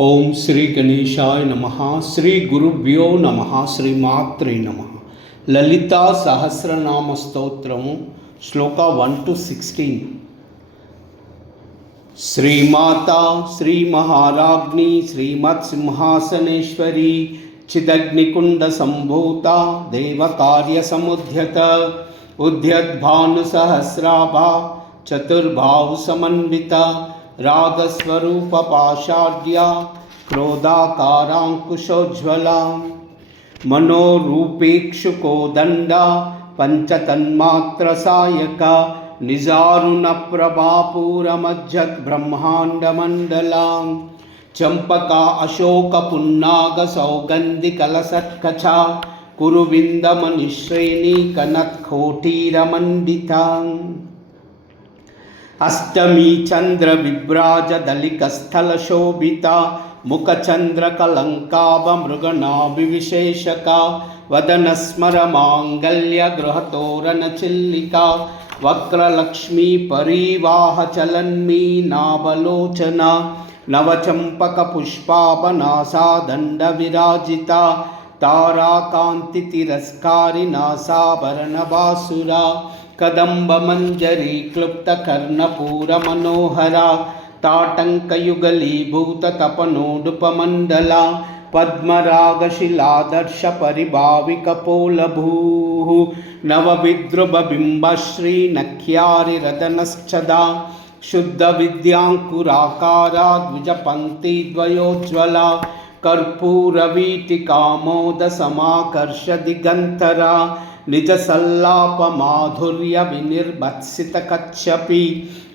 ఓం శ్రీ గణేశాయ నమః. శ్రీ గురుభ్యో నమః. శ్రీమాత్రే నమః. లలితా సహస్రనామ స్తోత్రము శ్లోక 1 to 16. శ్రీమాతా శ్రీ మహారాజ్ఞి శ్రీమత్సింహాసనేశ్వరి చిదగ్నికుండ సంభూత దేవకార్య సముద్యత ఉద్యద్భాను సహస్రాభా చతుర్భావు సమన్విత రాగస్వరూప పాషాఢ్య క్రోధాకారాంకుశోజ్వలా మనోరూపేక్షుకోదండ పంచతన్మాత్ర సాయక నిజారుణ ప్రభాపూరమజ్జత్ బ్రహ్మాండమండలా చంపకా అశోక పున్నాగ సౌగంధికలసత్కచ కురువిందమనిశ్రేణి కనత్కోటీరమండితా అష్టమీ చంద్ర విభ్రాజ దళికస్థల శోభిత ముఖచంద్ర కలంకాభ మృగనాభివిశేషక వదన స్మర మాంగళ్య గృహతోరణ చిల్లిక వక్రలక్ష్మీ పరివాహ చలన్మీ నాభలోచన నవచంపక పుష్పాభనాసాదండ విరాజిత తారాకాంతి తిరస్కారి నాసాభరణ బాసురా కదంబ మంజరీ క్లుప్త కర్ణపూర మనోహర తాటంకయుగలీభూత తపనోడుపమండల పద్మరాగశిలాదర్శ పరిభావిక పోలభూ నవవిద్రుబింబశ్రీ నఖ్యారి రదనశ్చదా శుద్ధ విద్యాంకురాకారా ద్విజపంక్తి ద్వయోజ్వల కర్పూరవీటికామోద సమాకర్ష దిగంతరా నిజ సల్లాప మాధుర్య వినిర్భత్సిత కచ్చపి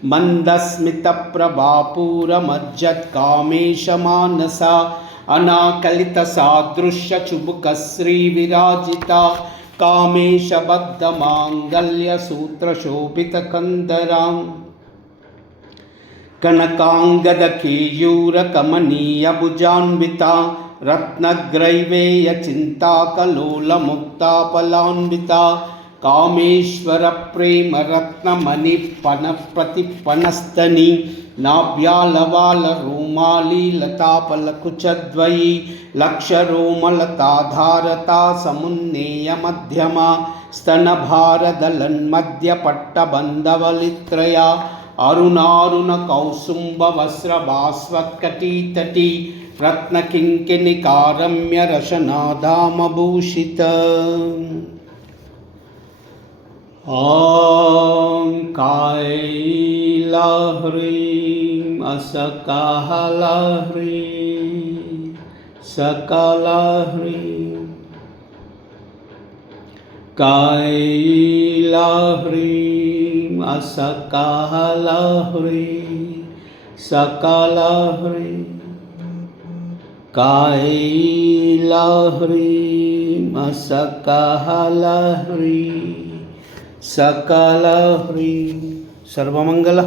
మందస్మిత ప్రభాపూర మజ్జత్ కామేశ మానస అనాకలిత సాదృశ్య చుబుక శ్రీ విరాజిత కామేశ బద్ధ మాంగళ్య సూత్ర శోభిత కందరాం కనకాంగద కేయూర కమనీయ భుజాన్విత రత్నగ్రైవేయ చింతాకలోల ముక్తాపలాన్విత కామేశ్వర ప్రేమ రత్నమణి పన ప్రతిపనస్తని నాభ్యాలవాల రోమాలి లతాపలకుచద్వయి లక్షరోమలతాధారతా సమున్నేయ మధ్యమ స్తనభారదలన్మధ్య పట్టబంధవలిత్రయ అరుణారుణ కౌసుంభ వస్త్రభాస్వత్కటీతటీ రత్నకింకిణికారమ్య రసనాదామభూషిత ఓం కైలాహ్రీం అసకాహ్రీం సకలాహ్రీం కైలాహ్రీం అసకాహ్రీం సకలాహ్రీం కైలాహ్రీం అసకాహ్రీం సకలాహ్రీం. సర్వమంగళ.